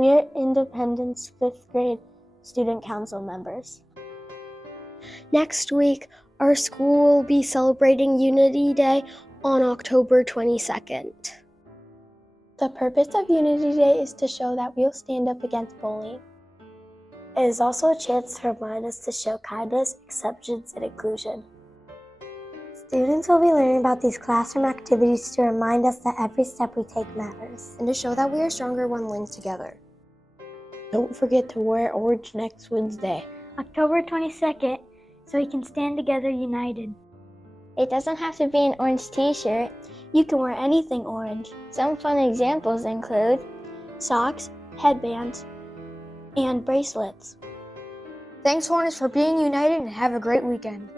We're Independence 5th grade student council members. Next week, our school will be celebrating Unity Day on October 22nd. The purpose of Unity Day is to show that we'll stand up against bullying. It is also a chance to remind us to show kindness, acceptance, and inclusion. Students will be learning about these classroom activities to remind us that every step we take matters, and to show that we are stronger when linked together. Don't forget to wear orange next Wednesday, October 22nd, so we can stand together united. It doesn't have to be an orange t-shirt. You can wear anything orange. Some fun examples include socks, headbands, and bracelets. Thanks, Hornets, for being united, and have a great weekend.